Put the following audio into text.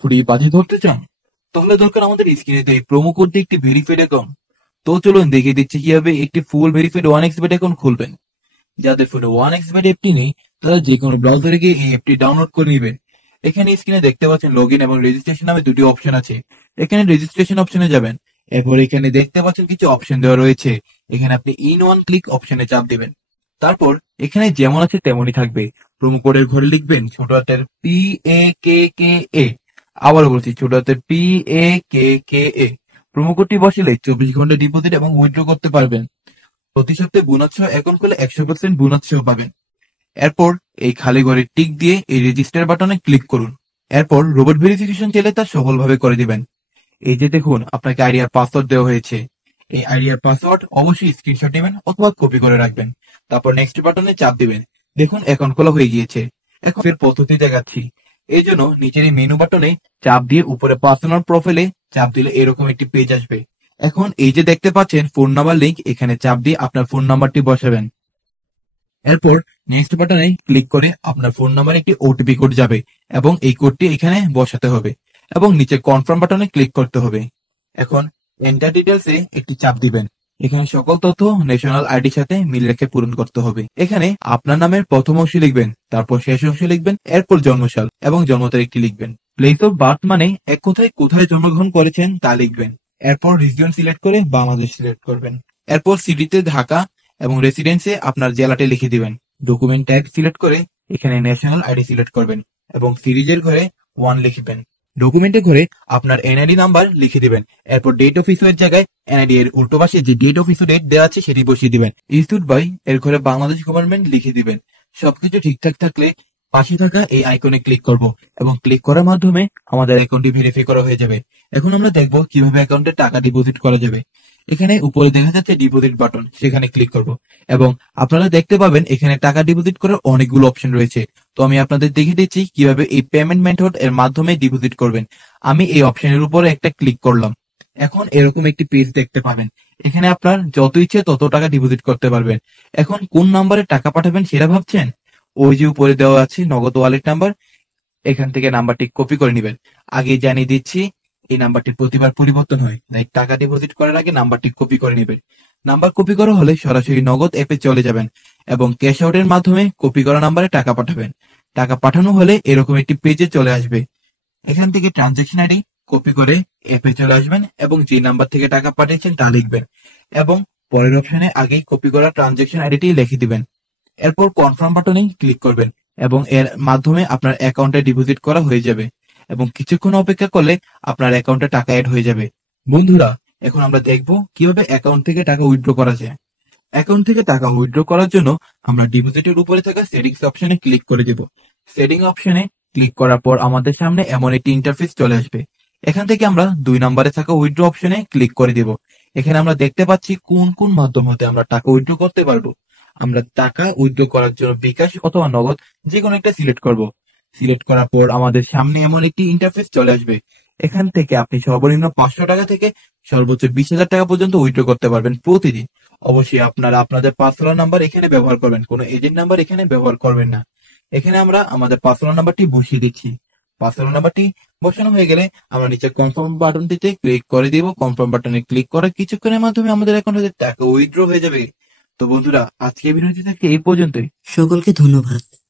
Free বাজি ধরতে চান? তাহলে দরকার আমাদের স্ক্রিনে এই প্রোমো কোড দিয়ে একটি ভেরিফাইড অ্যাকাউন্ট। তো চলুন দেখিয়ে দিচ্ছি কিভাবে একটি ফুল ভেরিফাইড 1xbet অ্যাকাউন্ট খুলবেন। যাদের ফোনে 1xbet অ্যাপটি নেই তারা যে কোনো ব্রাউজারে গিয়ে এই অ্যাপটি ডাউনলোড করে নেবেন। এখানে স্ক্রিনে দেখতে পাচ্ছেন লগইন এবং রেজিস্ট্রেশন নামে দুটি অপশন আছে। এখানে রেজিস্ট্রেশন অপশনে যাবেন। এরপর এখানে দেখতে পাচ্ছেন কিছু অপশন দেওয়া রয়েছে। এখানে আপনি ইন ওয়ান ক্লিক অপশনে চাপ দিবেন। তারপর এখানে যেমন আছে তেমনই থাকবে। প্রোমো কোডের ঘরে লিখবেন ছোট হাতের PAKKA। আবারও বলছি ছোট হাতের PAKKA। প্রোমো কোডটি বসালে 24 ঘন্টা ডিপোজিট এবং উইথড্র করতে পারবেন। প্রতি সপ্তাহে বোনাস সহ অ্যাকাউন্ট খুলে 100% বোনাস সহ পাবেন। এরপর এই খালি ঘরে টিক দিয়ে এই রেজিস্টার বাটনে ক্লিক করুন। এরপর রোবট ভেরিফিকেশন চাইলে তা সফলভাবে করে দিবেন। এই যে দেখুন আপনাকে আইডিয়ার পাসওয়ার্ড দেওয়া হয়েছে। এই আইডিয়ার পাসওয়ার্ড অবশ্যই স্ক্রিনশট নেবেন অথবা কপি করে রাখবেন। তারপর নেক্সট বাটনে চাপ দিবেন। দেখুন অ্যাকাউন্ট খোলা হয়ে গিয়েছে। এখন এর পদ্ধতি দেখাচ্ছি। এই জন্য নিচের এই মেনু বাটনে চাপ দিয়ে উপরে পার্সোনাল প্রোফাইলে চাপ দিলে এরকম একটি পেজ আসবে। এখন এই যে দেখতে পাচ্ছেন ফোন নাম্বার লিংক, এখানে চাপ দিয়ে আপনার ফোন নাম্বারটি বসাবেন। এরপর নেক্সট বাটনে ক্লিক করে আপনার ফোন নাম্বারে একটি ওটিপি কোড যাবে এবং এই কোডটি এখানে বসাতে হবে এবং নিচে কনফার্ম বাটনে ক্লিক করতে হবে। এখন এন্টার ডিটেলস এ একটি চাপ দিবেন। এখানে সকল তথ্য ন্যাশনাল আইডির সাথে মিল রেখে পূরণ করতে হবে। এখানে আপনার নামের প্রথম অংশ লিখবেন, তারপর শেষ অংশ লিখবেন, এরপর জন্মসাল এবং জন্ম তারিখটি লিখবেন। প্লেস অফ বার্থ মানে এক কথায় কোথায় জন্মগ্রহণ করেছেন তা লিখবেন। এরপর রিজিয়ন সিলেক্ট করে বাংলাদেশ সিলেক্ট করবেন। এরপর সিটিতে ঢাকা এবং রেসিডেন্সে আপনার জেলাটি লিখে দিবেন। ডকুমেন্ট ট্যাগ সিলেক্ট করে এখানে ন্যাশনাল আইডি সিলেক্ট করবেন এবং সিরিজের ঘরে 1 লিখবেন। ডকুমেন্টের ঘরে আপনার এনআইডি নাম্বার লিখে দিবেন। এরপর ডেট অফ ইস্যু এর জায়গায় এনআইডি এর উল্টো পাশে যে ডেট অফ ইস্যু ডেট দেওয়া আছে সেটি বসিয়ে দিবেন। ইস্যুড বাই এর ঘরে বাংলাদেশ গভর্নমেন্ট লিখে দিবেন। সবকিছু ঠিকঠাক থাকলে পাশে থাকা এই আইকনে ক্লিক করব এবং ক্লিক করার মাধ্যমে আমাদের অ্যাকাউন্টটি ভেরিফাই করা হয়ে যাবে। এখন আমরা দেখব কিভাবে অ্যাকাউন্টে টাকা ডিপোজিট করা যাবে। এখানে উপরে দেখা যাচ্ছে ডিপোজিট বাটন, সেখানে ক্লিক করব এবং আপনারা দেখতে পাবেন এখানে টাকা ডিপোজিট করার অনেকগুলো অপশন রয়েছে। তো আমি আপনাদের দেখিয়ে দিচ্ছি কিভাবে এই পেমেন্ট মেথড এর মাধ্যমে ডিপোজিট করবেন। আমি এই অপশনের উপরে একটা ক্লিক করলাম। এখন এরকম একটি পেজ দেখতে পাবেন। এখানে আপনার যত ইচ্ছে তত টাকা ডিপোজিট করতে পারবেন। এখন কোন নাম্বারে টাকা পাঠাবেন সেটা ভাবছেন? ওই যে উপরে দেওয়া আছে নগদ ওয়ালেট নাম্বার, এখান থেকে নাম্বারটি কপি করে নেবেন। আগে জানিয়ে দিচ্ছি এই নাম্বারটি প্রতিবার পরিবর্তন হয়, তাই টাকা ডিপোজিট করার আগে নাম্বারটি কপি করে নেবেন। নাম্বার কপি করা হলে সরাসরি নগদ অ্যাপে চলে যাবেন এবং ক্যাশ আউটের মাধ্যমে কপি করা নাম্বারে টাকা পাঠাবেন। টাকা পাঠানো হলে এরকম একটি পেজে চলে আসবে। এখান থেকে ট্রানজাকশন আইডি কপি করে অ্যাপে চলে আসবেন এবং যে নাম্বার থেকে টাকা পাঠিয়েছেন তা লিখবেন এবং পরের অপশনে আগেই কপি করা ট্রানজাকশন আইডিটি লিখে দিবেন। এরপর কনফার্ম বাটনে ক্লিক করবেন এবং এর মাধ্যমে আপনার অ্যাকাউন্টে ডিপোজিট করা হয়ে যাবে এবং কিছুক্ষণ অপেক্ষা করলে আপনার অ্যাকাউন্টে টাকা অ্যাড হয়ে যাবে। বন্ধুরা, এখন আমরা দেখব কিভাবে অ্যাকাউন্ট থেকে টাকা উইথড্র করা যায়। অ্যাকাউন্ট থেকে টাকা উইথড্র করার জন্য আমরা ডিপোজিটের উপরে থাকা সেটিংস অপশনে ক্লিক করে দেব। সেটিং অপশনে ক্লিক করার পর আমাদের সামনে এমন একটি ইন্টারফেস চলে আসবে। এখান থেকে আমরা 2 নম্বরে থাকা উইথড্র অপশনে ক্লিক করে দেব। এখানে আমরা দেখতে পাচ্ছি কোন কোন মাধ্যম হতে আমরা টাকা উইথড্র করতে পারবো। আমরা টাকা উইথড্র করার জন্য বিকাশ অথবা নগদ যে কোনো একটা সিলেক্ট করব। সিলেক্ট করার পর আমাদের সামনে এমন একটি ইন্টারফেস চলে আসবে। এখান থেকে আপনি সর্বনিম্ন 500 টাকা থেকে সর্বোচ্চ 20,000 টাকা পর্যন্ত উইথড্র করতে পারবেন প্রতিদিন। অবশ্যই আপনারা আপনাদের পার্সোনাল নাম্বার এখানে ব্যবহার করবেন, কোনো এজেন্ট নাম্বার এখানে ব্যবহার করবেন না। এখানে আমরা আমাদের পার্সোনাল নাম্বারটি বসিয়ে দিচ্ছি। পার্সোনাল নাম্বারটি বসানো হয়ে গেলে আমরা নিচে কনফার্ম বাটনটিতে ক্লিক করে দিব। কনফার্ম বাটনে ক্লিক করার কিছুক্ষণের মাধ্যমে আমাদের অ্যাকাউন্টে টাকা উইথড্র হয়ে যাবে। তো বন্ধুরা, আজকে ভিডিওটি থেকে এই পর্যন্তই। সকলকে ধন্যবাদ।